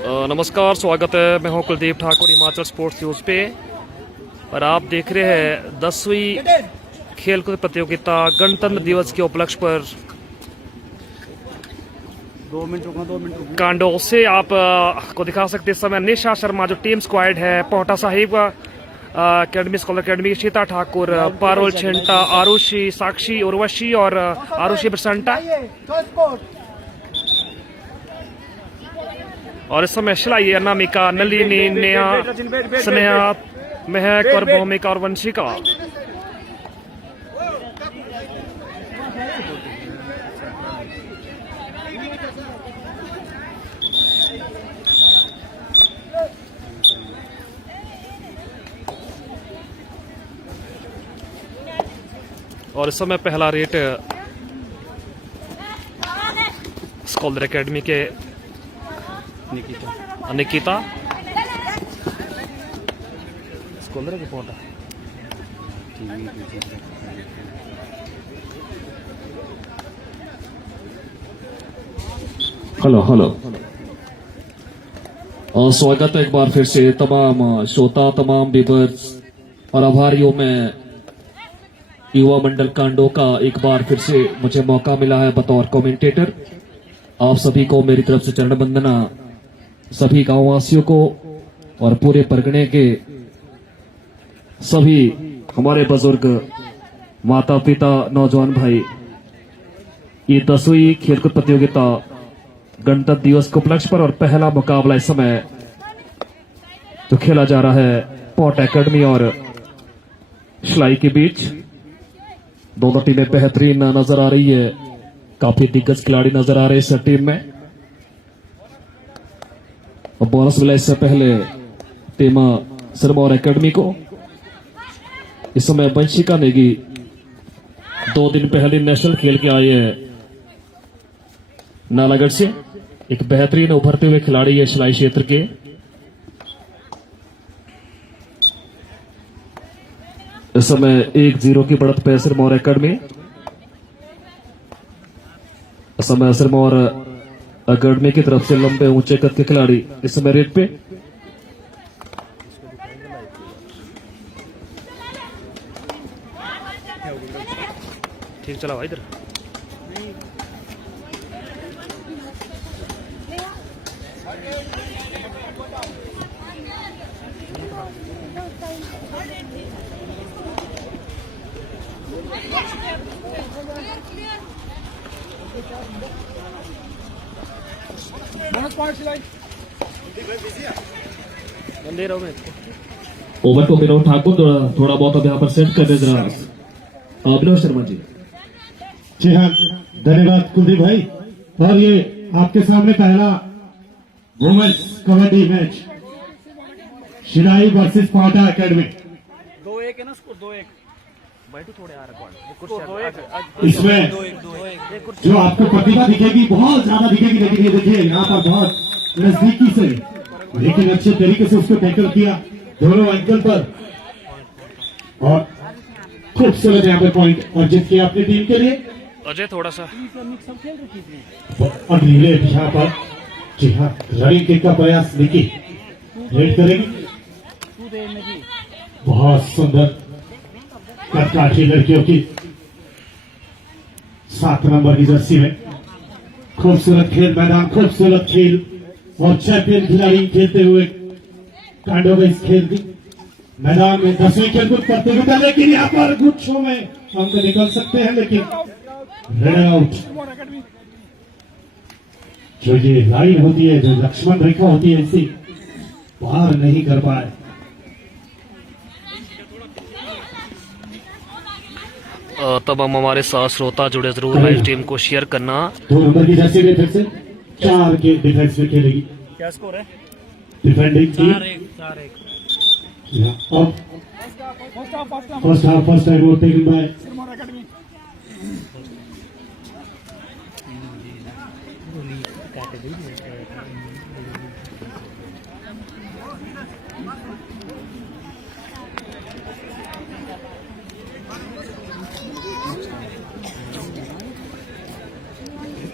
नमस्कार, स्वागत है। मैं हूं कुलदीप ठाकुर हिमाचल स्पोर्ट्स न्यूज़ पे और आप देख रहे हैं 10वीं खेलकूद प्रतियोगिता गणतंत्र दिवस के उपलक्ष्य पर 2 मिनट कांडो से आप को दिखा सकते हैं। इस समय निशा शर्मा जो टीम स्क्वाड है पोहटा Sahib academy scholar academy, शीता Thakur, Parul छिंटा, Arushi, साक्षी, उर्वशी और आरुषि बसंटा। और इस समय शिलाई, अनामिका, नलिनी, नेहा, स्नेहा, महक और भूमिका और वंशिका। और इस समय पहला रेट स्कॉलर एकेडमी के निकिता स्कॉलर के पोटा हेलो स्वागत है एक बार फिर से तमाम श्रोता, तमाम व्यूअर्स और आभारियों में युवा मंडल कांडो का एक बार फिर से मुझे मौका मिला है बतौर कमेंटेटर। आप सभी को मेरी तरफ से चरण वंदना, सभी गांववासियों को और पूरे परगने के सभी हमारे बुजुर्ग, माता पिता, नौजवान भाई। ये 10वीं खेलकूद प्रतियोगिता गणतंत्र दिवस के उपलक्ष्य पर और पहला मुकाबला इस समय जो खेला जा रहा है पोहटा एकेडमी और शिलाई के बीच। दोनों टीमें बेहतरीन नजर आ रही है, काफी दिग्गज खिलाड़ी नजर आ रहे हैं इस टीम में। और बोनस मिला इससे पहले टीम सिरमौर एकेडमी को। इस समय वंशिका नेगी 2 दिन पहले नेशनल खेल के आए हैं नालागढ़ से। एक बेहतरीन उभरते हुए खिलाड़ी है शिलाई क्षेत्र के। इस समय 1-0 की बढ़त पे सिरमौर एकेडमी। इस समय सिरमौर एकेडमी की तरफ से लंबे ऊंचे कद के खिलाड़ी इस समय रेट पे। ठीक चला भाई इधर। ओवर को विनोद ठाकुर थोड़ा बहुत अब यहाँ पर सेट कर दे जरा। विनोद शर्मा जी हाँ, धन्यवाद कुलदीप भाई। और ये आपके सामने पहला women's kabaddi match Shilai versus Pohta academy. 2-1 है ना स्कोर, 2-1 थोड़े आ रहा। इसमें जो आपको प्रतिभा दिखेगी बहुत ज्यादा दिखेगी, लेकिन ये देखिए यहाँ पर बहुत नजदीकी से लेकिन अच्छे तरीके से उसको टैकल किया दोनों एंकल पर और खूबसूरत यहाँ पे पॉइंट अर्जित किया अपनी टीम के लिए। अजय थोड़ा सा और नीलेट यहाँ पर जी हाँ रनिंग किक का प्रयास निकी रेड करेगी। बहुत सुंदर कटकाठी लड़कियों की 7 नंबर की जर्सी में खूबसूरत खेल मैदान, खूबसूरत खेल और चैंपियन खिलाड़ी खेलते हुए कांडो में इस खेल की मैदान में 10वीं खेलकूद प्रतियोगिता। लेकिन यहाँ पर गुच्छों में हम तो निकल सकते हैं, लेकिन रन आउट जो ये लाइन होती है, जो लक्ष्मण रेखा होती है, इसी पार नहीं कर पाए। तमाम हमारे साथ श्रोता जुड़े, जरूर लाइव टीम को शेयर करना। 2 नंबर की जर्सी में फिर से 4 के डिफेंस में खेलेगी। क्या स्कोर है? डिफेंडिंग टीम 4-1 फर्स्ट टाइम वो टेकन बाय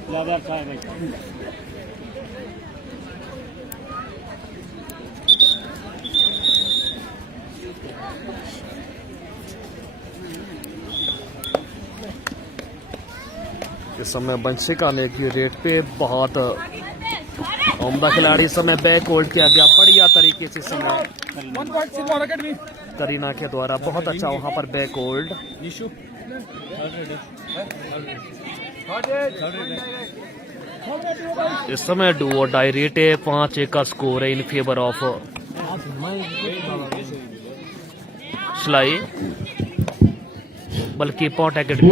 ज्यादा अच्छा है भाई। इस समय बंशिका ने की रेट पे बहुत उम्दा खिलाड़ी इस समय बैक होल्ड किया गया बढ़िया तरीके से। इस समय करीना के द्वारा बहुत अच्छा वहां पर बैक होल्ड। इस समय डू और डाई रेट है 5-1 का स्कोर है इन फेवर ऑफ शिलाई, बल्कि pot academy.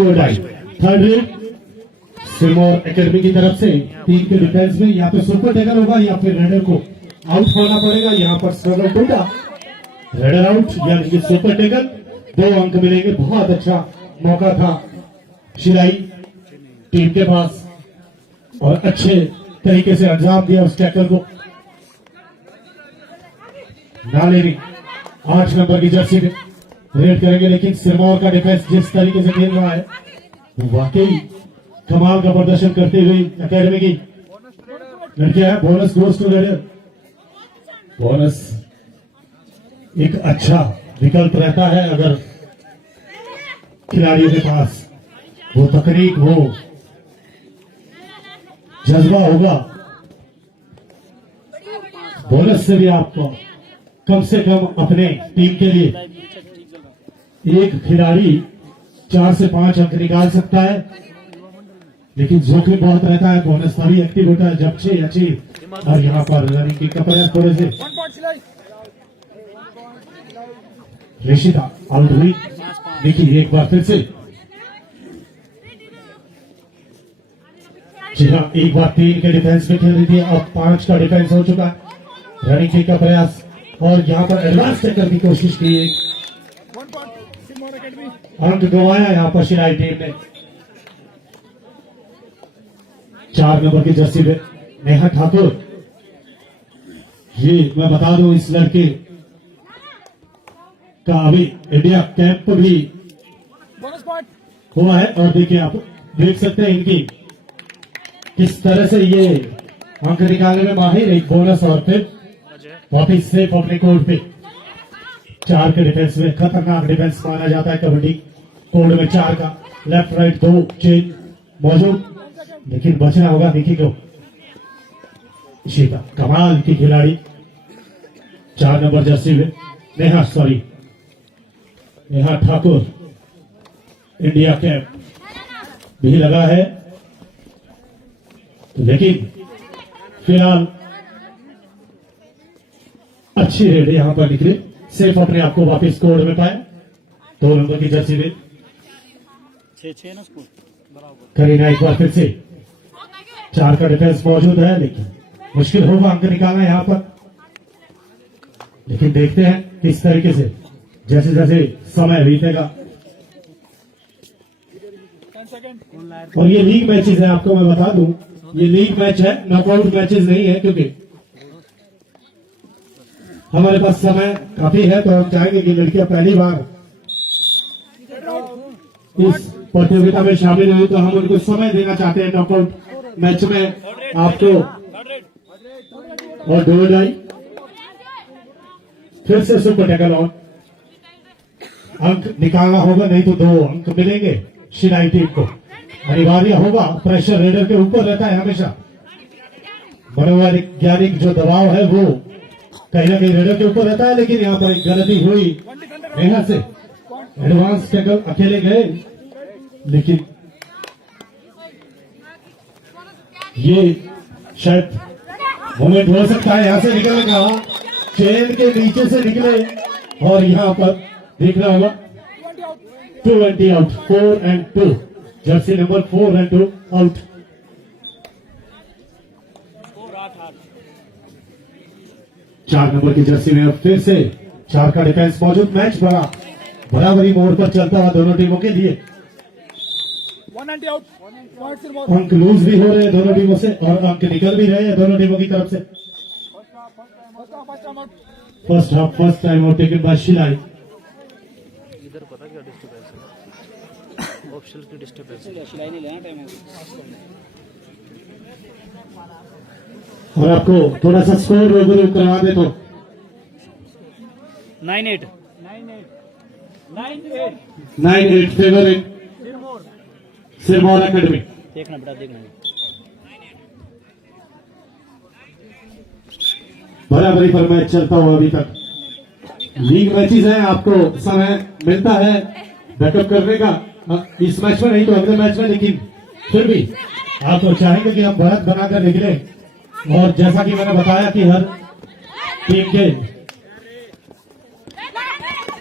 Third rate Sirmaur academy की तरफ से टीम के डिफेंस में यहाँ पे सुपर टेकर होगा या फिर रेडर को आउट होना पड़ेगा। यहाँ पर स्ट्रगल टूटा, रेडर आउट यानी कि सुपर टेकर 2 अंक मिलेंगे। बहुत अच्छा मौका था शिलाई टीम के पास और अच्छे तरीके से अंजाम दिया उस टैकल को। नालेरी 8 नंबर की जर्सी में रेड करेंगे, लेकिन सिरमौर का डिफेंस जिस तरीके से खेल रहा है वाकई कमाल का प्रदर्शन करते हुए एकेडमी की लड़कियां हैं। Bonus goes to raider. Bonus एक अच्छा विकल्प रहता है अगर खिलाड़ियों के पास वो तकनीक, वो जज्बा होगा। बोनस से भी आपको कम से कम अपने टीम के लिए एक खिलाड़ी 4 से 5 अंक निकाल सकता है, लेकिन जोखिम बहुत रहता है। बोनस तभी एक्टिव होता है जब 6 अच्छी और यहाँ पर रनिंग की प्रयास थोड़े से ऋषिता आउट हुई। देखिए एक बार फिर से जी हाँ, एक बार 3 के डिफेंस में खेल रही थी, अब 5 का डिफेंस हो चुका है। रनिंग किक का प्रयास और यहाँ पर एडवांस टेकर की कोशिश की, एक अंक गंवाया यहाँ पर शिलाई टीम ने। 4 नंबर की जर्सी में नेहा ठाकुर, ये मैं बता दूं इस लड़के का अभी इंडिया कैंप भी हुआ है और देखिए आप देख सकते हैं इनकी किस तरह से ये अंक निकालने में माहिर। एक बोनस और फिर वापिस सेफ अपने कोर्ट पे। 4 के डिफेंस में खतरनाक डिफेंस माना जाता है कबड्डी कोड में। 4 का लेफ्ट राइट 2 चेन मौजूद, लेकिन बचना होगा निकी को। शीता कमाल की खिलाड़ी 4 नंबर जर्सी में नेहा ठाकुर इंडिया कैंप भी लगा है, लेकिन फिलहाल अच्छी रेड यहां पर निकली, सिर्फ अपने आप को वापस कोड में पाए। 2 नंबर की जर्सी में 6-6 ना स्कोर बराबर। करीना एक बार फिर से 4 का डिफेंस मौजूद है, लेकिन मुश्किल होगा अंक निकालना यहां पर। लेकिन देखते हैं किस तरीके से जैसे जैसे समय बीतेगा। और ये लीग मैचेस है, आपको मैं बता दूं ये लीग मैच है, नॉकआउट मैचेस नहीं है, क्योंकि हमारे पास समय काफी है। तो हम चाहेंगे कि लड़कियां पहली बार इस प्रतियोगिता में शामिल हुई, तो हम उनको समय देना चाहते हैं नॉकआउट मैच में आपको। और 2 डाई फिर से सुपर टैकल ऑन, अंक निकालना होगा, नहीं तो 2 अंक मिलेंगे शिलाई टीम को। अनिवार्य होगा, प्रेशर रेडर के ऊपर रहता है हमेशा। मनोवैज्ञानिक जो दबाव है वो कहीं ना कहीं रेडर के ऊपर रहता है, लेकिन यहाँ पर एक गलती हुई नेहा से। एडवांस टैकल अकेले गए, लेकिन ये शायद मोमेंट हो सकता है। यहां से निकलेगा, चेन के नीचे से निकले और यहां पर देखना होगा 20 out. 4 and 2 Jersey number 4 and 2 out. 4 number की जर्सी में अब फिर से 4 का डिफेंस मौजूद। मैच बराबरी मोड़ पर चलता हुआ दोनों टीमों के लिए। अंक लूज भी हो रहे हैं दोनों टीमों से और अंक निकल भी रहे हैं दोनों टीमों की तरफ से। First half first time out taken by Shilai. इधर पता क्या डिस्टर्बेंस है, ऑप्शनल की डिस्टर्बेंस है। शिलाई नहीं लेना टाइम और आपको थोड़ा सा स्कोर रूबरू करवा दे तो 9-8 9-8 फेवर इन सिरमौर एकेडमी। देखना बेटा देखना। बराबरी पर मैच चलता हुआ अभी तक। लीग मैचेस हैं, आपको समय मिलता है बैकअप करने का, इस मैच में नहीं तो अगले मैच में, लेकिन फिर भी आप तो चाहेंगे कि हम बढ़त बनाकर निकले। और जैसा कि मैंने बताया कि हर टीम के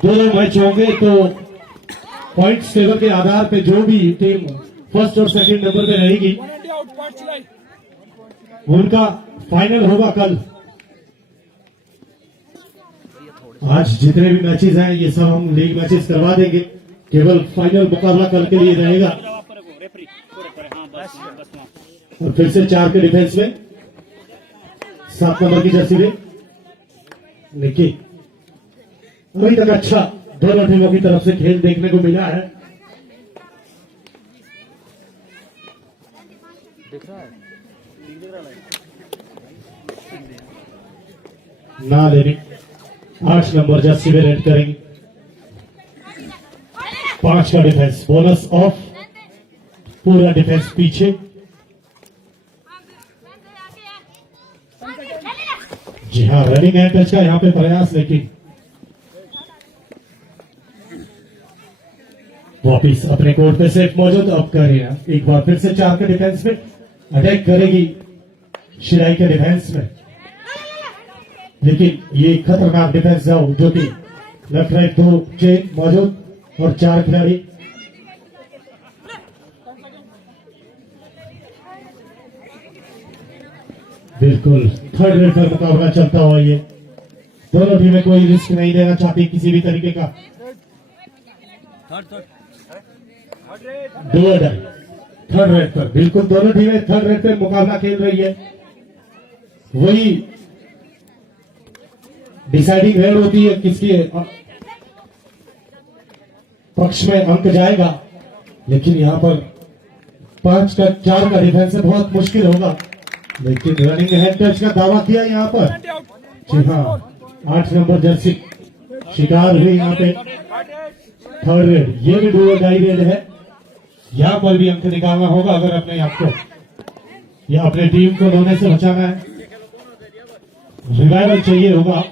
2 मैच होंगे, तो पॉइंट्स टेबल के आधार पे जो भी टीम फर्स्ट और सेकंड नंबर पे रहेगी उनका फाइनल होगा कल। आज जितने भी मैचेस हैं ये सब हम लीग मैचेस करवा देंगे, केवल फाइनल मुकाबला कल के लिए रहेगा। और फिर से 4 के डिफेंस में 7 नंबर की जर्सी में निकी। अभी तक अच्छा दोनों टीमों की तरफ से खेल देखने को मिला है। ना लेने 8 नंबर जर्सी में रेड करेंगे। 5 का डिफेंस, बोनस ऑफ, पूरा डिफेंस पीछे। जी हाँ, रनिंग हैंड टच का यहाँ पे प्रयास, लेकिन वापिस अपने कोर्ट पे सेफ मौजूद। अब करेगा एक बार फिर से 4 के डिफेंस में अटैक करेगी शिलाई के डिफेंस में, लेकिन ये खतरनाक डिफेंस जाओ जो कि लेफ्ट राइट 2 चेन मौजूद और 4 खिलाड़ी। बिल्कुल थर्ड रेड पर मुकाबला चलता हुआ, ये दोनों टीमें कोई रिस्क नहीं लेना चाहती किसी भी तरीके का। थर्ड रेड पर बिल्कुल दोनों टीमें थर्ड रेड पर मुकाबला खेल रही है। वही डिसाइडिंग रेड होती है किसकी पक्ष में अंक जाएगा, लेकिन यहां पर 5 का 4 का डिफेंस बहुत मुश्किल होगा, लेकिन रनिंग हैंड टच का दावा किया यहां पर। जी हाँ, 8 नंबर जर्सी शिकार हुई यहां पे थर्ड रेड। ये भी डू और डाई रेड है, यहां पर भी अंक निकालना होगा अगर अपने आप को या अपने टीम को रोने से बचाना है। रिवाइवल चाहिए होगा।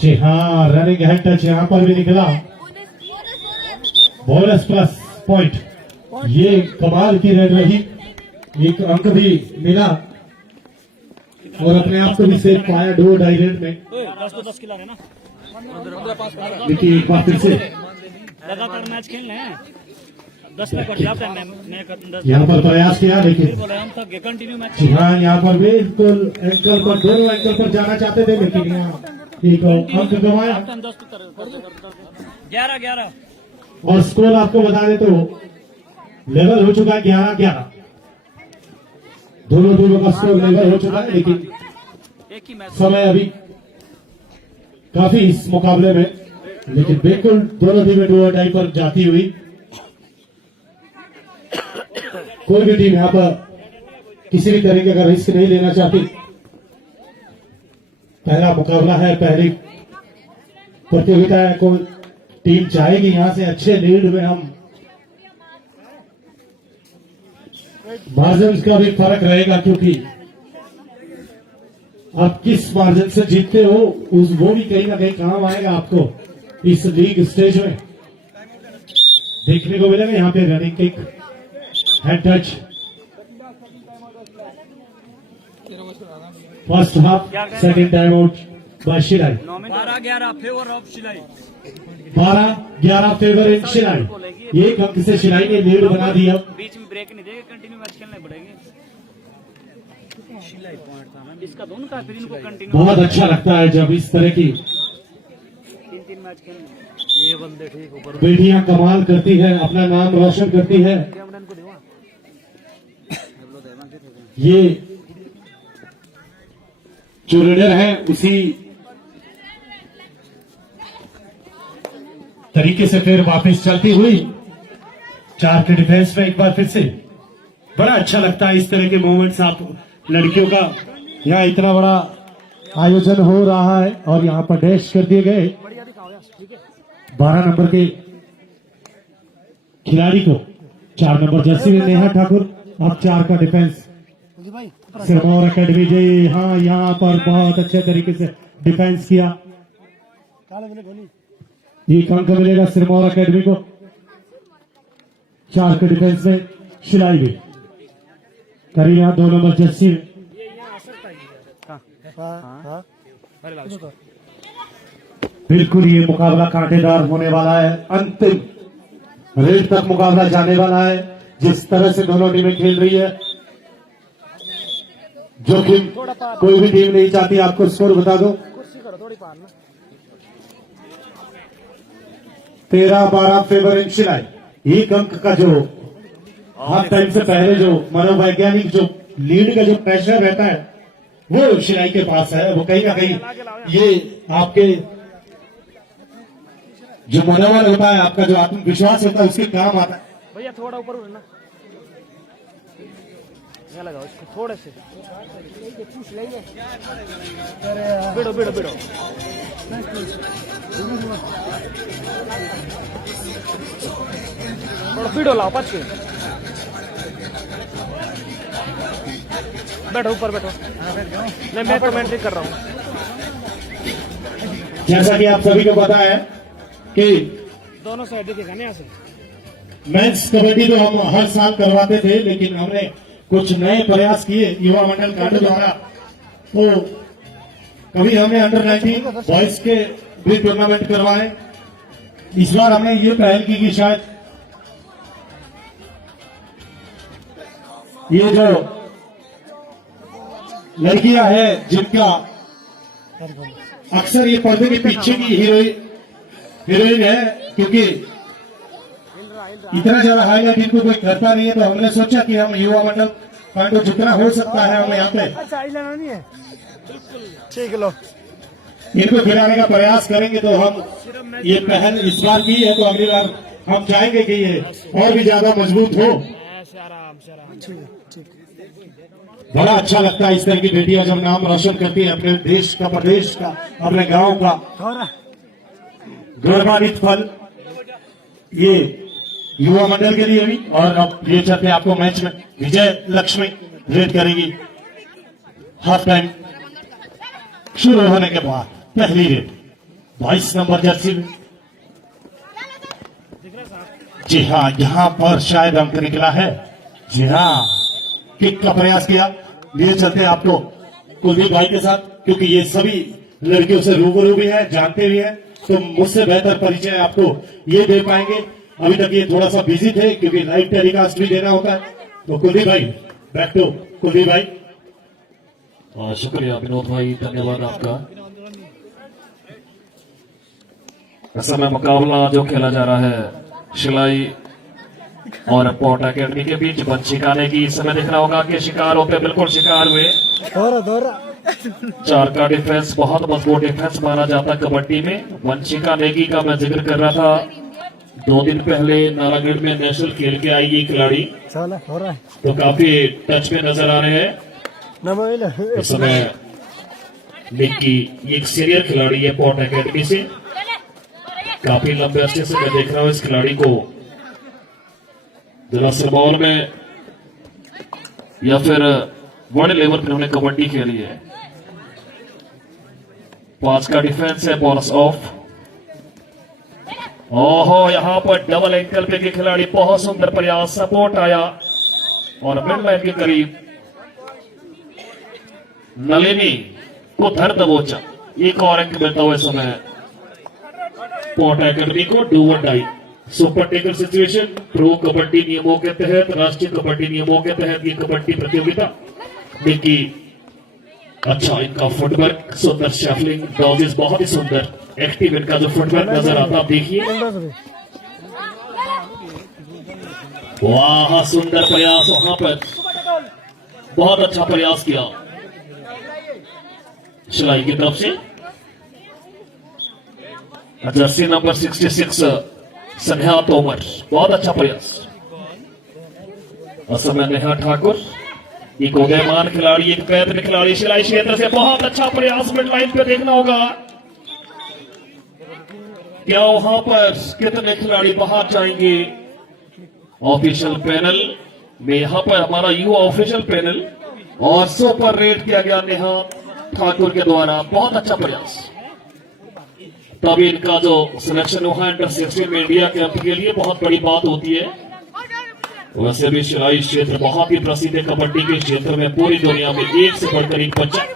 जी हाँ, रनिंग हैंड टच यहां पर भी निकला, बोनस प्लस पॉइंट। ये कमाल की रेड रही, एक अंक भी मिला और अपने आप को भी सेफ पाया डू डाई रेड में। 10 खिला ना, देखिए एक बार फिर से लगातार मैच खेलने हैं, 10 तक बढ़ जाता है। मैं करता 10 यहाँ पर प्रयास किया, लेकिन हम तक कंटिन्यू मैच। जी हाँ, यहाँ पर बिल्कुल एंकल पर, दोनों एंकल पर जाना चाहते थे, लेकिन यहाँ एक अंक गंवाया। 11-11 और स्कोर आपको बता दें तो लेवल हो चुका है 11-11। दोनों टीमों का स्कोर लेवल हो चुका है, लेकिन एक ही मैच समय अभी काफी इस मुकाबले में, लेकिन बिल्कुल दोनों टीमें डू और डाई पर जाती हुई। कोई भी टीम यहाँ पर किसी भी तरीके का रिस्क नहीं लेना चाहती। पहला मुकाबला है, पहली प्रतियोगिता है, कोई टीम चाहेगी यहां से अच्छे लीड में हम। मार्जिन का भी फर्क रहेगा, क्योंकि आप किस मार्जिन से जीतते हो उस वो भी कहीं ना कहीं काम आएगा आपको इस लीग स्टेज में देखने को मिलेगा। यहाँ पे running kick, head touch, first half, second time out by Shilai. 12-11 favour of Shilai. 12-11 favour in Shilai. एक अंक से शिलाई ने लीड बना दिया। बीच में ब्रेक नहीं देगा, कंटिन्यू मैच खेलने पड़ेंगे। शिलाई पॉइंट था ना इसका, दोनों का फिर इनको कंटिन्यू। बहुत अच्छा लगता है जब इस तरह की 3-3 मैच खेलने। ये बंदे ठीक ऊपर बेटियां कमाल करती है, अपना नाम रोशन करती है। ये जो रेडर है उसी तरीके से फिर वापस चलती हुई 4 के डिफेंस में एक बार फिर से। बड़ा अच्छा लगता है इस तरह के मूवमेंट्स। आप लड़कियों का यहाँ इतना बड़ा आयोजन हो रहा है और यहाँ पर डैश कर दिए गए 12 नंबर के खिलाड़ी को 4 नंबर जर्सी में नेहा ठाकुर। अब 4 का डिफेंस सिरमौर एकेडमी जी। हाँ, यहाँ पर बहुत अच्छे तरीके से डिफेंस किया। एक अंक मिलेगा सिरमौर एकेडमी को। 4 के डिफेंस में शिलाई भी करीना 2 नंबर जर्सी में। बिल्कुल ये मुकाबला कांटेदार होने वाला है। अंतिम रेड तक मुकाबला जाने वाला है। जिस तरह से दोनों टीमें खेल रही है, जोखिम कोई भी टीम नहीं चाहती। आपको स्कोर बता दो, 13-12 फेवर इन शिलाई। एक अंक का जो हाफ टाइम से पहले जो मनोवैज्ञानिक जो लीड का जो प्रेशर रहता है वो शिलाई के पास है। वो कहीं ना कहीं ये आपके जो मनोबल होता है, आपका जो आत्मविश्वास होता है, उसके काम आता है। भैया थोड़ा ऊपर उड़ना, यहाँ लगाओ इसको थोड़े से। बिड़ो बिड़ो बिड़ो, थोड़ा बिड़ो लाओ पाँच के। बैठो ऊपर बैठो। नहीं, मैं कमेंट्री कर रहा हूँ। जैसा कि आप सभी को पता है कि दोनों साइड दिखेगा ना यहाँ से। मेंस कबड्डी तो हम हर साल करवाते थे, लेकिन हमने कुछ नए प्रयास किए युवा मंडल कांड द्वारा। तो कभी हमने अंडर 19 बॉयज के भी टूर्नामेंट करवाए। इस बार हमने ये पहल की कि शायद ये जो लड़कियां हैं जिनका अक्सर ये पर्दे के पीछे की हीरोइन है, क्योंकि इतना ज्यादा हाईलाइट इनको कोई करता नहीं है, तो हमने सोचा कि हम युवा मंडल कांडो जितना हो सकता है हम यहाँ पे ठीक लो इनको खिलाने का प्रयास करेंगे। तो हम ये पहल इस बार की है, तो अगली बार हम चाहेंगे कि ये और भी ज्यादा मजबूत हो। आराम से आराम। बड़ा अच्छा लगता है इस तरह की बेटियां जब नाम रोशन करती है अपने देश का, प्रदेश का, अपने गांव का। गौरवान्वित फल ये युवा मंडल के लिए भी। और अब ये चलते आपको मैच में विजय लक्ष्मी रेड करेगी। हाफ टाइम शुरू होने के बाद पहली रेड 22 नंबर जर्सी में। जी हाँ, यहाँ पर शायद अंक निकला है। जी हाँ, किक का प्रयास किया। लिए चलते आपको कुलदीप भाई के साथ, क्योंकि ये सभी लड़कियों से रूबरू भी है, जानते भी है, तो मुझसे बेहतर परिचय आपको ये दे पाएंगे। अभी तक ये थोड़ा सा बिजी थे क्योंकि लाइव टेलीकास्ट भी देना होता है। तो कुलदीप भाई, बैक टू कुलदीप भाई। शुक्रिया विनोद भाई, धन्यवाद आपका। इस समय मुकाबला जो खेला जा रहा है शिलाई और पोर्ट एकेडमी के बीच। वंशिका ने की इस समय देखना होगा कि शिकार होते बिल्कुल शिकार हुए। 4 का डिफेंस बहुत मजबूत डिफेंस माना जाता है कबड्डी में। वंशिका नेगी का मैं जिक्र कर रहा था, 2 दिन पहले नालागढ़ में नेशनल खेल के आई ये खिलाड़ी, तो काफी टच में नजर आ रहे हैं इस समय। निक्की एक सीनियर खिलाड़ी है पोर्ट एकेडमी से, काफी लंबे अर्से से मैं देख रहा हूँ इस खिलाड़ी को। जिला सिरमौर में या फिर वर्ल्ड लेवल पर उन्होंने कबड्डी खेली है। 5 का डिफेंस है, बॉनस ऑफ। ओहो, यहां पर डबल एंकल पे के खिलाड़ी, बहुत सुंदर प्रयास, सपोर्ट आया और मिड लाइन के करीब नलिनी को धर दबोचा। एक और अंक मिलता हुआ समय पोर्ट एकेडमी को। डू और die super tackle situation. Pro kabaddi नियमों के तहत, राष्ट्रीय कबड्डी नियमों के तहत ये कबड्डी प्रतियोगिता। देखी अच्छा इनका फुटवर्क, सुंदर शफलिंग, डॉजेस बहुत ही सुंदर एक्टिव इनका जो फुटवर्क नजर आता है, देखिए वाह, सुंदर प्रयास वहां पर, बहुत अच्छा प्रयास किया शिलाई की तरफ से। जर्सी नंबर 66 सन्या तोमर, बहुत अच्छा प्रयास। असमय नेहा ठाकुर, एक उदयमान खिलाड़ी, एक पैतृक खिलाड़ी शिलाई क्षेत्र से, बहुत अच्छा प्रयास। मिड लाइन पे देखना होगा क्या वहां पर कितने खिलाड़ी बाहर जाएंगे। ऑफिशियल पैनल में यहां पर हमारा युवा ऑफिशियल पैनल और सुपर रेट किया गया नेहा ठाकुर के द्वारा। बहुत अच्छा प्रयास। तभी इनका जो सिलेक्शन हुआ अंडर 16 में इंडिया कैंप के लिए बहुत बड़ी बात होती है। वैसे भी शिलाई क्षेत्र बहुत ही प्रसिद्ध है कबड्डी के क्षेत्र में, पूरी दुनिया में एक से बढ़कर एक बच्चा,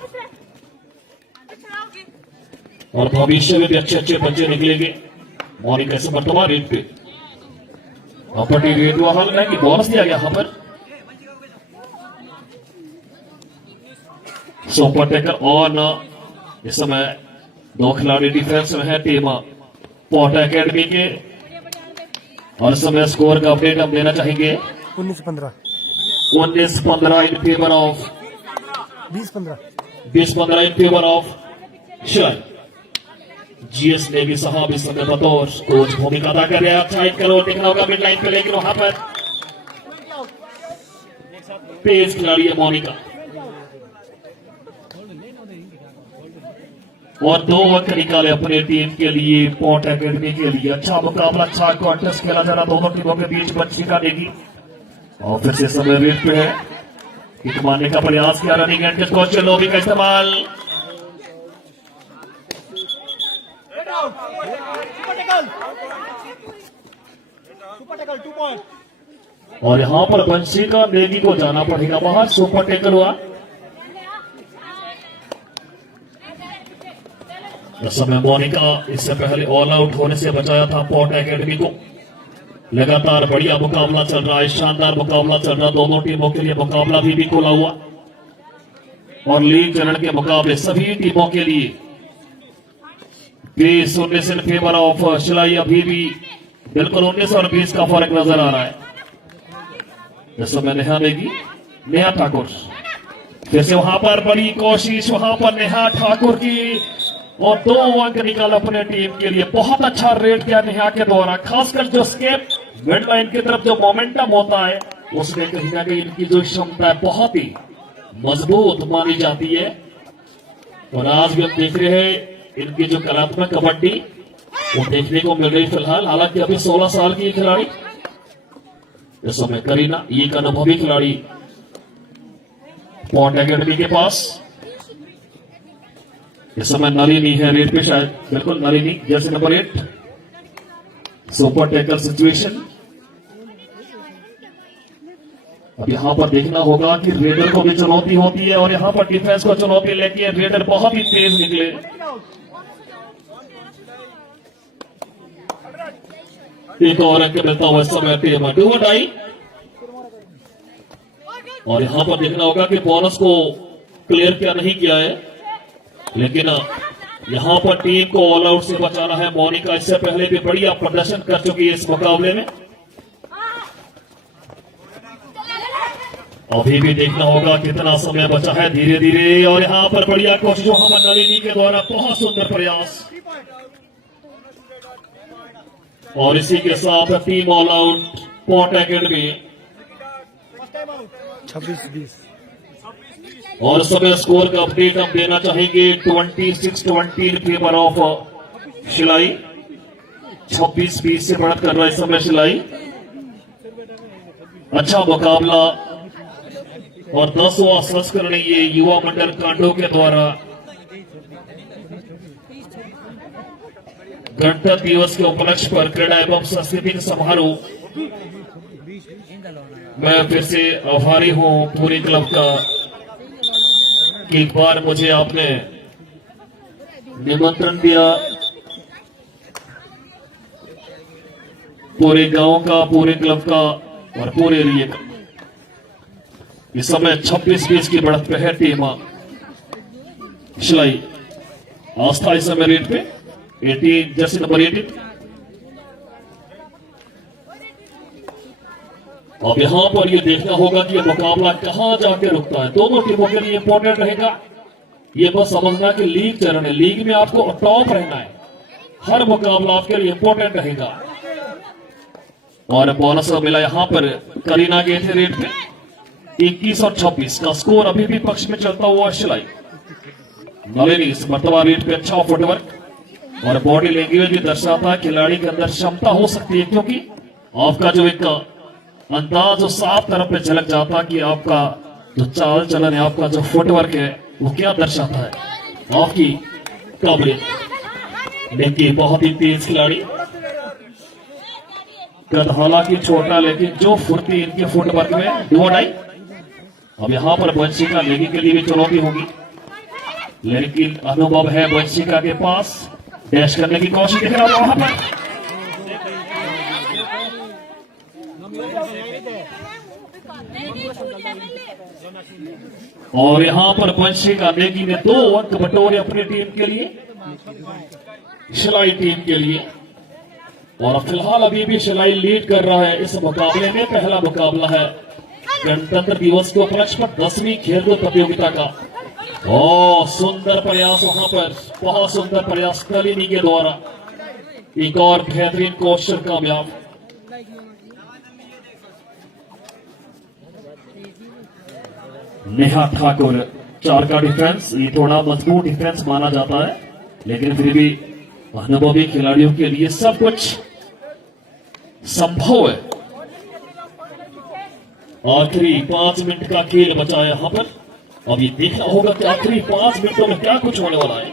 और भविष्य में भी अच्छे अच्छे बच्चे निकलेंगे। मोनिका से वर्तमान रेट पे अपटी रेट हुआ हाल नहीं कि बोनस दिया गया यहां पर। सुपर टेकर ऑन इस समय 2 खिलाड़ी डिफेंस में है टीम पोर्ट एकेडमी के, और इस समय स्कोर का अपडेट हम देना चाहेंगे। 19-15 in favour of 20-15 in favour of Shilai. GS Negi साहब इस समय बतौर कोच भूमिका अदा कर रहे हैं। अच्छा 1 करोड़ देखना होगा मिड लाइन पे, लेकिन वहां पर तेज खिलाड़ी है मोनिका, और 2 वक्त निकाले अपने टीम के लिए पोर्ट एकेडमी के लिए। अच्छा मुकाबला, अच्छा कॉन्टेस्ट खेला जा रहा दोनों टीमों के बीच। बच्ची का देगी और फिर से समय रेट पे है, किक मारने का प्रयास किया। रनिंग एंड कोच लोबी का इस्तेमाल, और यहां पर बंशी का नेगी को जाना पड़ेगा बाहर। सुपर टेकल हुआ। इस समय मोनिका इससे पहले ऑल आउट होने से बचाया था पोर्ट एकेडमी को। लगातार बढ़िया मुकाबला चल रहा है, शानदार मुकाबला चल रहा है दोनों टीमों के लिए। मुकाबला भी खुला हुआ, और लीग चरण के मुकाबले सभी टीमों के लिए 20-19 इन फेवर ऑफ शिलाई। अभी भी बिल्कुल 19 और 20 का फर्क नजर आ रहा है। इस समय नेहा देगी, नेहा ठाकुर फिर से वहां पर बड़ी कोशिश, वहां पर नेहा ठाकुर की, और 2 अंक निकाल अपने टीम के लिए। बहुत अच्छा रेट किया नेहा के द्वारा, खासकर जो स्केप मिड लाइन की तरफ जो मोमेंटम होता है उसमें कहीं ना कहीं इनकी जो क्षमता है बहुत ही मजबूत मानी जाती है। और आज भी हम देख रहे हैं इनकी जो कलात्मक कबड्डी वो देखने को मिल रही फिलहाल। हालांकि अभी 16 साल की खिलाड़ी इस समय करीना, एक अनुभवी खिलाड़ी पोर्ट एकेडमी के पास। इस समय नलिनी है रेट पे, शायद बिल्कुल नलिनी जैसे नंबर 8। Super tackle situation. अब यहां पर देखना होगा कि रेडर को भी चुनौती होती है, और यहां पर डिफेंस को चुनौती लेके रेडर बहुत ही तेज निकले। एक और अंक मिलता हुआ इस समय टीम डू और डाई। और यहां पर देखना होगा कि बोनस को क्लियर क्या नहीं किया है, लेकिन यहां पर टीम को ऑल आउट से बचाना है। मोनिका इससे पहले भी बढ़िया प्रदर्शन कर चुकी है इस मुकाबले में। अभी भी देखना होगा कितना समय बचा है, धीरे धीरे। और यहां पर बढ़िया कोशिश मोहम्मद नलिनी के द्वारा, बहुत सुंदर प्रयास। और इसी के साथ team all out port academy 26-20। और समय स्कोर का अपडेट हम देना चाहेंगे। 26-20 इन फेवर ऑफ शिलाई। 26-20 से बढ़त कर रहा है इस समय शिलाई। अच्छा मुकाबला, और 10वां संस्करण ये युवा मंडल कांडो के द्वारा गणतंत्र दिवस के उपलक्ष्य पर क्रीड़ा एवं सांस्कृतिक समारोह। मैं फिर से आभारी हूं पूरे क्लब का कि एक बार मुझे आपने निमंत्रण दिया। पूरे गांव का, पूरे क्लब का और पूरे एरिया का। इस समय 26-20 की बढ़त पे है टीम शिलाई। आस्था इस समय रेट पे 18 जैसे नंबर 18। अब यहां पर ये देखना होगा कि यह मुकाबला कहां जाके रुकता है। दोनों टीमों के लिए इंपॉर्टेंट रहेगा ये बस समझना कि लीग चरण है, लीग में आपको टॉप रहना है। हर मुकाबला आपके लिए इंपॉर्टेंट रहेगा। और बोनस मिला यहां पर करीना के थे रेट पे 21 और 26 का स्कोर अभी भी पक्ष में चलता हुआ शिलाई। नलिनी इस मर्तबा रेट पे अच्छा फुटवर्क और बॉडी लैंग्वेज भी दर्शाता है खिलाड़ी के अंदर क्षमता हो सकती है, क्योंकि आपका जो एक अंदाज और साफ तरफ पे झलक जाता कि आपका जो चाल चलन है, आपका जो फुटवर्क है, वो क्या दर्शाता है आपकी काबिलियत। लेकिन बहुत ही तेज खिलाड़ी, कद हालांकि छोटा, लेकिन जो फुर्ती इनके फुटवर्क में डू और डाई। अब यहां पर वंशिका लेगी के लिए भी चुनौती होगी, लेकिन अनुभव है वंशिका के पास। डैश करने की कोशिश दिख रहा है वहां पर, और यहां पर वंशिका नेगी ने 2 अंक बटोरे अपनी टीम के लिए, शिलाई टीम के लिए। और फिलहाल अभी भी शिलाई लीड कर रहा है इस मुकाबले में। पहला मुकाबला है गणतंत्र दिवस के उपलक्ष्य पर 10वीं खेलकूद प्रतियोगिता का। सुंदर प्रयास वहां पर, बहुत सुंदर प्रयास कलिनी के द्वारा। एक और बेहतरीन क्वेश्चन कामयाब। नेहा ठाकुर 4 का डिफेंस, ये थोड़ा मजबूत डिफेंस माना जाता है, लेकिन फिर भी अनुभवी खिलाड़ियों के लिए सब कुछ संभव है। आखिरी 5 मिनट का खेल बचा है यहां पर। अभी देखना होगा कि आखिरी 5 मिनटों में क्या कुछ होने वाला है।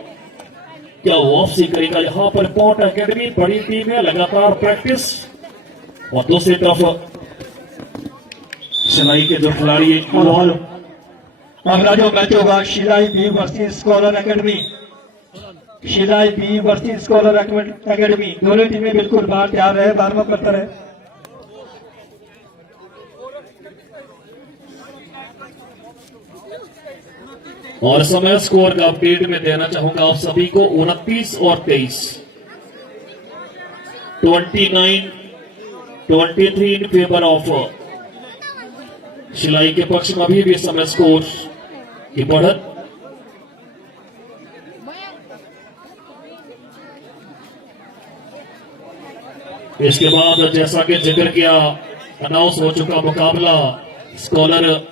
क्या वो वापसी करेगा यहां पर पॉट एकेडमी, बड़ी टीम है, लगातार प्रैक्टिस। और दूसरी तरफ सिलाई के जो खिलाड़ी अगला जो मैच होगा Shilai B versus Scholar Academy. Shilai B versus Scholar Academy, दोनों टीमें बिल्कुल बाहर तैयार रहे, वार्म अप करता रहे। और समय स्कोर का अपडेट में देना चाहूंगा आप सभी को। 29 और 23, 29-23 इन फेवर ऑफ शिलाई के पक्ष में। अभी भी समय स्कोर की बढ़त। इसके बाद जैसा कि जिक्र किया, अनाउंस हो चुका मुकाबला Scholar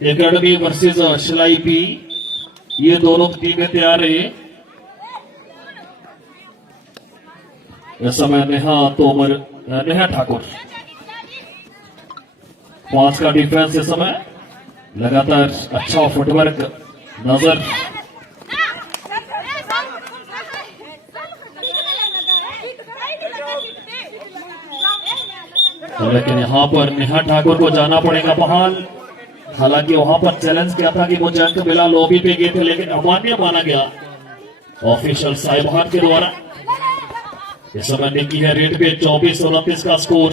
Academy versus Shilai B. ये दोनों टीमें तैयार है। इस समय नेहा ठाकुर 5 का डिफेंस इस समय, लगातार अच्छा फुटवर्क नजर। लेकिन यहां पर नेहा ठाकुर को जाना पड़ेगा बहाल। हालांकि वहां पर चैलेंज किया था कि मुझे अंक मिला, लॉबी पे गए थे, लेकिन अमान्य माना गया ऑफिशियल साहिबान के द्वारा। इस समय निकी है रेट पे 24-29 का स्कोर।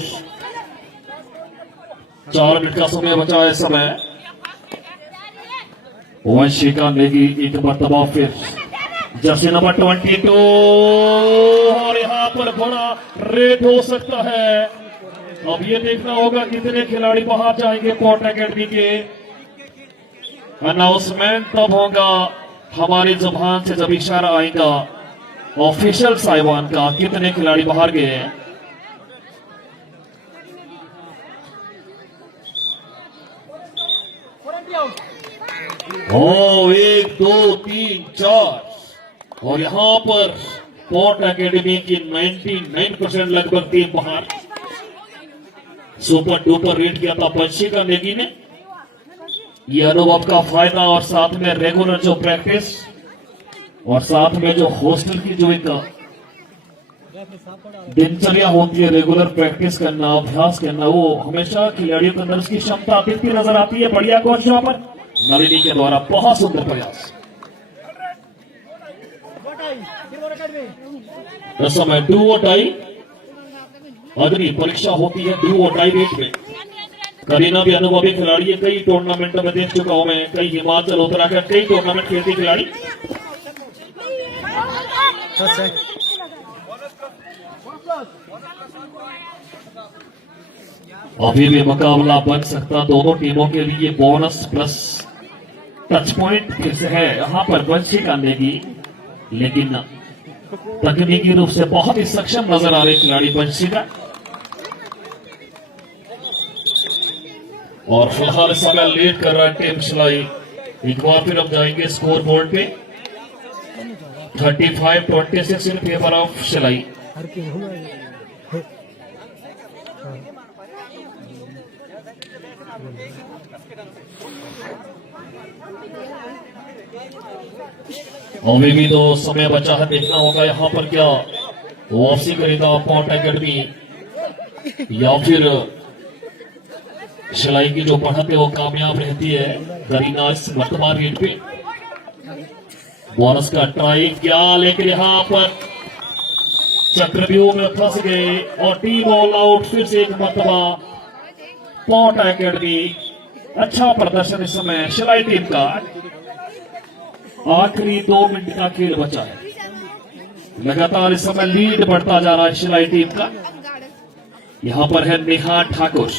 4 मिनट का समय बचा है। समय वंशिका नेगी एक मरतबा फिर जर्सी नंबर 22, और यहां पर बड़ा रेट हो सकता है। अब ये देखना होगा कितने खिलाड़ी बाहर जाएंगे पॉट एकेडमी के। अनाउंसमेंट तब होगा हमारी जुबान से जब इशारा आएगा ऑफिशियल साहिबान का, कितने खिलाड़ी बाहर गए हैं। ओ 1 2 3 4, और यहां पर पॉट एकेडमी की 99% लगभग टीम बाहर। सुपर डुपर रेट किया था वंशिका नेगी ने। ये अनुभव का फायदा, और साथ में रेगुलर जो प्रैक्टिस, और साथ में जो हॉस्टल की जो एक दिनचर्या होती है, रेगुलर प्रैक्टिस करना, अभ्यास करना, वो हमेशा खिलाड़ियों के अंदर उसकी क्षमता दिखती नजर आती है। बढ़िया कोच यहां पर नलिनी के द्वारा बहुत सुंदर प्रयास। इस समय डू और डाई अग्नि परीक्षा होती है, डू और डाई रेट में। करीना भी अनुभवी खिलाड़ी है, कई टूर्नामेंटों में देख चुका हूं मैं, कई हिमाचल उत्तराखंड कई टूर्नामेंट खेलती खिलाड़ी। अभी भी मुकाबला बन सकता दोनों टीमों के लिए। बोनस प्लस टच पॉइंट फिर से है यहां पर वंशिका नेगी, लेकिन तकनीकी रूप से बहुत ही सक्षम नजर आ रही खिलाड़ी वंशिका। और फिलहाल इस समय लीड कर रहा है टीम शिलाई। एक बार फिर हम जाएंगे स्कोर बोर्ड पे। 35-26 इन फेवर ऑफ शिलाई। अभी भी तो समय बचा है, देखना होगा यहाँ पर क्या वापसी करेगा पॉन्ट एकेडमी या फिर सिलाई की जो बढ़त है वो कामयाब रहती है। करीना इस वर्तमान रेट पे बोनस का ट्राई क्या, लेकिन यहाँ पर चक्रव्यूह में फंस गए और टीम ऑल आउट। फिर से एक मरतबा पॉन्ट एकेडमी। अच्छा प्रदर्शन इस समय सिलाई टीम का। आखिरी 2 मिनट का खेल बचा है, लगातार इस समय लीड बढ़ता जा रहा है सिलाई टीम का। यहाँ पर है नेहा ठाकुर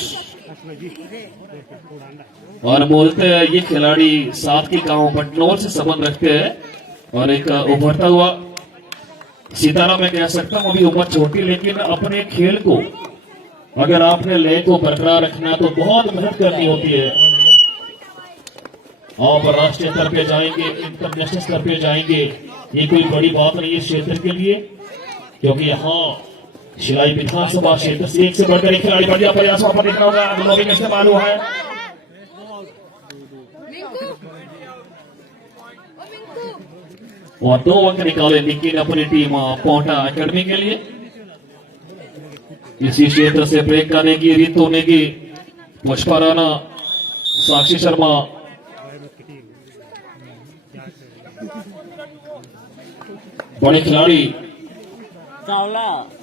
और बोलते हैं ये खिलाड़ी साथ के गांव बटनौर से संबंध रखते हैं और एक उभरता हुआ सितारा मैं कह सकता हूं। अभी उम्र छोटी, लेकिन अपने खेल को अगर आपने लय को बरकरार रखना है तो बहुत मेहनत करनी होती है। आप राष्ट्रीय स्तर पे जाएंगे, इंटरनेशनल स्तर पे जाएंगे, ये कोई बड़ी बात नहीं है इस क्षेत्र के लिए, क्योंकि यहाँ सिलाई विधानसभा क्षेत्र से एक से बढ़कर एक खिलाड़ी बढ़िया प्रयास वहां पर देखना होगा। ग्लोबिंग इस्तेमाल हुआ है और 2 अंक निकाले लेकिन अपनी टीम पॉन्टा एकेडमी के लिए। इसी क्षेत्र से ब्रेक करने की, रीत होने की, पुष्पा राणा, साक्षी शर्मा, बड़े खिलाड़ी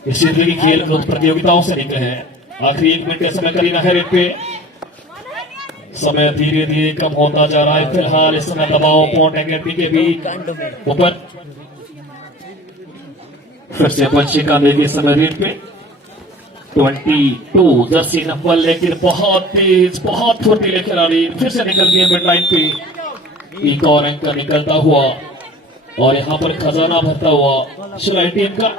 इस क्षेत्र की खेल प्रतियोगिताओं से निकले हैं। आखिरी 1 मिनट का समय करीना है रेट पे। समय धीरे धीरे कम होता जा रहा है। फिलहाल इस समय दबाव पॉन्ट एकेडमी के भी ऊपर। फिर से बच्चे का देखिए समय रेट पे 22 जर्सी नंबर, लेकिन बहुत तेज, बहुत फुर्तीले खिलाड़ी फिर से निकल गए मिड लाइन पे। एक और अंक निकलता हुआ और यहाँ पर खजाना भरता हुआ सिलाई टीम का।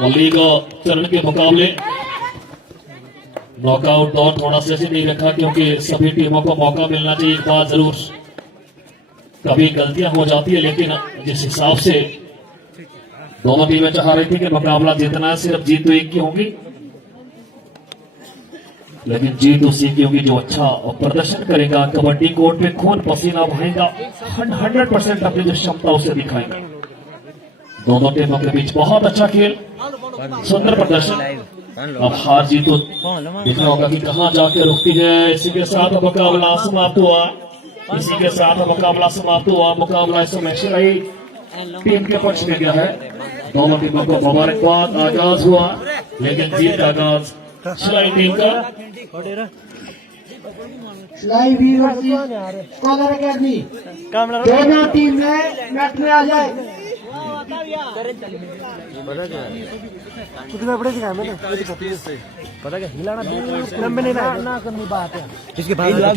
लीग चरण के मुकाबले नॉकआउट दौर थोड़ा सा नहीं रखा, क्योंकि सभी टीमों को मौका मिलना चाहिए। एक बात जरूर, कभी गलतियां हो जाती है, लेकिन जिस हिसाब से दोनों टीमें चाह रही थी कि मुकाबला जीतना है, सिर्फ जीत तो एक की होगी, लेकिन जीत उसी की होगी जो अच्छा प्रदर्शन करेगा, कबड्डी कोर्ट में खून पसीना बहाएगा, 100% अपनी जो क्षमता उसे दिखाएगा। दोनों टीमों के बीच बहुत अच्छा खेल, सुंदर प्रदर्शन। अब हार जीत तो देखना होगा कि कहां जाके रुकती है। इसी के साथ मुकाबला समाप्त हुआ। इसी के साथ मुकाबला समाप्त हुआ। मुकाबला इस समय सिलाई टीम के पक्ष में गया है। दोनों टीमों को मुबारकबाद। आगाज हुआ, लेकिन जीत का आगाज सिलाई टीम का। सिलाई भी वर्सेस स्कॉलर एकेडमी, दोनों टीम में मैच में आ जाए। पता क्या हिलाना लंबे नहीं ना करनी बात है। इसके बाद